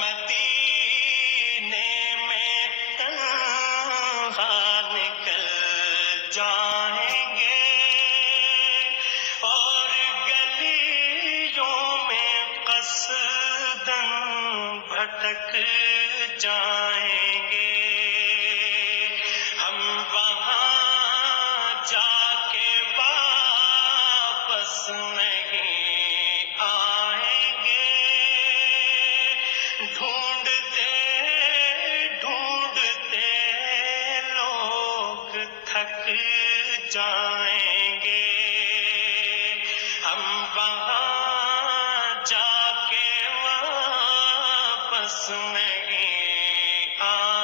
مدینے میں تنہا نکل جائیں گے اور گلیوں میں قصداً بھٹک جائیں گے. ہم وہاں جا کے واپس نہیں آئیں گے. ڈھونڈتے ڈھونڈتے لوگ تھک جائیں گے. ہم وہاں جا کے واپس نہیں آئیں